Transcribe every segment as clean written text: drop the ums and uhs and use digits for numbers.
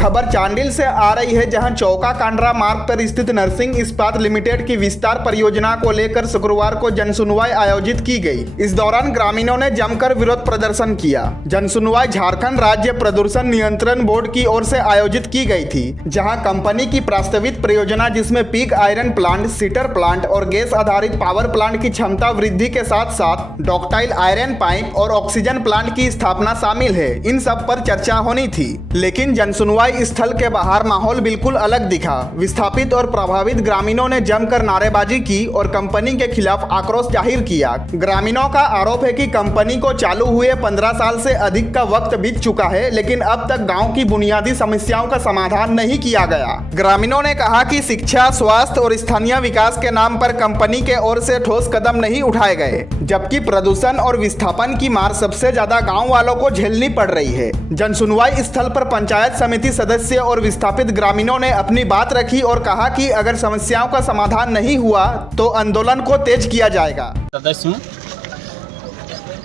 खबर चांडिल से आ रही है, जहां चौका कांड्रा मार्ग पर स्थित नरसिंह इस्पात लिमिटेड की विस्तार परियोजना को लेकर शुक्रवार को जनसुनवाई आयोजित की गई। इस दौरान ग्रामीणों ने जमकर विरोध प्रदर्शन किया। जनसुनवाई झारखंड राज्य प्रदूषण नियंत्रण बोर्ड की ओर से आयोजित की गई थी, जहां कंपनी की प्रस्तावित परियोजना जिसमें pig iron plant, seater plant और गैस आधारित पावर प्लांट की क्षमता वृद्धि के साथ साथ डॉक्टाइल आयरन पाइप और ऑक्सीजन प्लांट की स्थापना शामिल है। इन सब पर चर्चा होनी थी, लेकिन जनसुनवाई स्थल के बाहर माहौल बिल्कुल अलग दिखा। विस्थापित और प्रभावित ग्रामीणों ने जमकर नारेबाजी की और कंपनी के खिलाफ आक्रोश जाहिर किया। ग्रामीणों का आरोप है कि कंपनी को चालू हुए 15 साल से अधिक का वक्त बीत चुका है, लेकिन अब तक गांव की बुनियादी समस्याओं का समाधान नहीं किया गया। ग्रामीणों ने कहा कि शिक्षा, स्वास्थ्य और स्थानीय विकास के नाम पर कंपनी के ओर से ठोस कदम नहीं उठाए गए, जबकि प्रदूषण और विस्थापन की मार सबसे ज्यादा गाँव वालों को झेलनी पड़ रही है। जनसुनवाई स्थल पर पंचायत समिति सदस्य और विस्थापित ग्रामीणों ने अपनी बात रखी और कहा कि अगर समस्याओं का समाधान नहीं हुआ तो आंदोलन को तेज किया जाएगा। सदस्य हूँ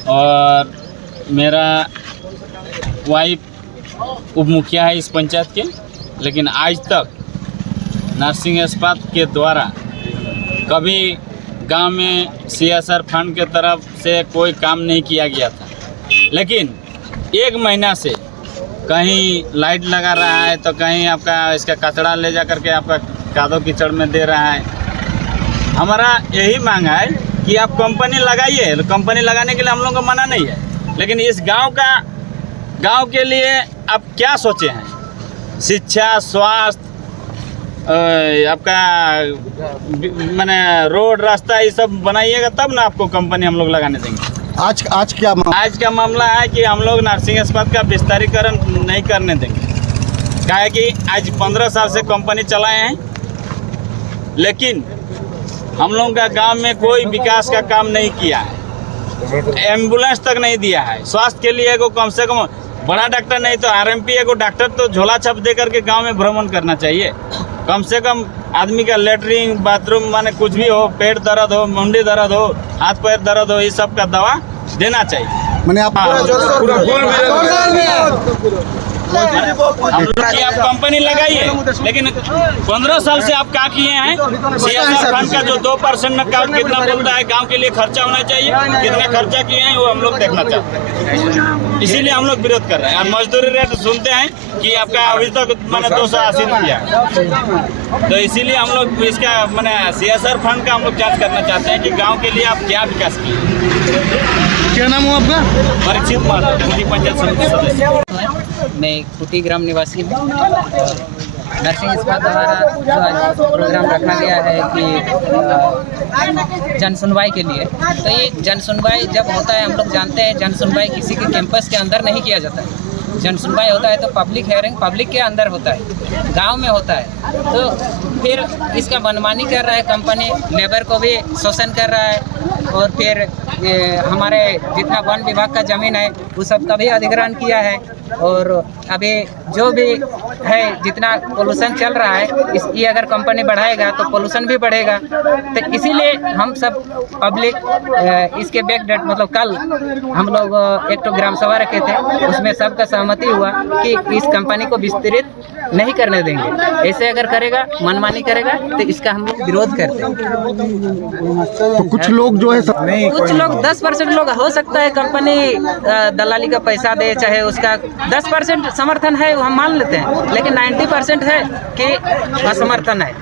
और मेरा वाइफ उप मुखिया है इस पंचायत के, लेकिन आज तक नरसिंह इस्पात के द्वारा कभी गांव में CSR फंड के तरफ से कोई काम नहीं किया गया था। लेकिन 1 महीना से कहीं लाइट लगा रहा है तो कहीं आपका इसका कचरा ले जा करके आपका कादो कीचड़ में दे रहा है। हमारा यही मांग है कि आप कंपनी लगाइए। कंपनी लगाने के लिए हम लोगों को मना नहीं है, लेकिन इस गांव के लिए आप क्या सोचे हैं? शिक्षा, स्वास्थ्य, आपका माने रोड, रास्ता, ये सब बनाइएगा तब ना आपको कंपनी हम लोग लगाने देंगे। आज का मामला है कि हम लोग नरसिंह इस्पात का विस्तारीकरण नहीं करने देंगे। क्या है कि आज 15 साल से कंपनी चलाए हैं, लेकिन हम लोग का गांव में कोई विकास का काम नहीं किया है। एम्बुलेंस तक नहीं दिया है। स्वास्थ्य के लिए को कम से कम बड़ा डॉक्टर नहीं तो RMP को डॉक्टर तो झोला छाप दे करके गाँव में भ्रमण करना चाहिए। कम से कम आदमी का लेटरिन, बाथरूम, माने कुछ भी हो, पेट दर्द हो, मुंडी दर्द हो, हाथ पैर दर्द हो, ये सब का दवा देना चाहिए। मैंने आप आप कंपनी लगाइए, लेकिन 15 साल से आप क्या किए हैं? CSR फंड का जो 2% का कितना बोलता है गांव के लिए खर्चा होना चाहिए, कितना खर्चा किए हैं वो हम लोग देखना चाहते हैं। इसीलिए हम लोग विरोध कर रहे हैं। और मजदूरी रेट सुनते हैं कि आपका अभी तक मैंने 280 रुपया, तो इसीलिए हम लोग इसका मैंने CSR फंड का हम लोग जाँच करना चाहते हैं कि गाँव के लिए आप क्या विकास किए। क्या नाम हुआ आपका? परीक्षित पंचायत समिति सदस्य। मैं कुटी ग्राम निवासी हूँ। नरसिंह इस्पात द्वारा जो आज प्रोग्राम रखा गया है कि जनसुनवाई के लिए, तो ये जनसुनवाई जब होता है, हम लोग जानते हैं जनसुनवाई किसी के कैंपस के अंदर नहीं किया जाता है। जनसुनवाई होता है तो पब्लिक हेयरिंग पब्लिक के अंदर होता है, गांव में होता है। तो फिर इसका मनमानी कर रहा है कंपनी, लेबर को भी शोषण कर रहा है और फिर हमारे जितना वन विभाग का ज़मीन है उस सब का भी अधिग्रहण किया है। और अभी जो भी है जितना पोल्यूशन चल रहा है, ये अगर कंपनी बढ़ाएगा तो पोल्यूशन भी बढ़ेगा। तो इसीलिए हम सब पब्लिक इसके बैक डेट मतलब कल हम लोग एक तो ग्राम सभा रखे थे, उसमें सबका सहमति हुआ कि इस कंपनी को विस्तृत नहीं करने देंगे। ऐसे अगर करेगा, मनमानी करेगा तो इसका हम लोग विरोध करते हैं। तो कुछ लोग जो है कुछ लोग 10% लोग हो सकता है कंपनी दलाली का पैसा दे, चाहे उसका 10% समर्थन है हम मान लेते हैं, लेकिन 90% है कि असमर्थन है।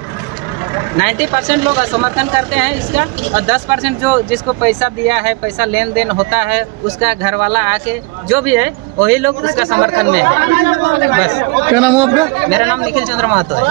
90% लोग असमर्थन करते हैं इसका, और 10% जो जिसको पैसा दिया है, पैसा लेन देन होता है, उसका घर वाला आके जो भी है वही लोग उसका समर्थन में है। बस। क्या नाम हुआ आपका? मेरा नाम निखिल चंद्र महतो है।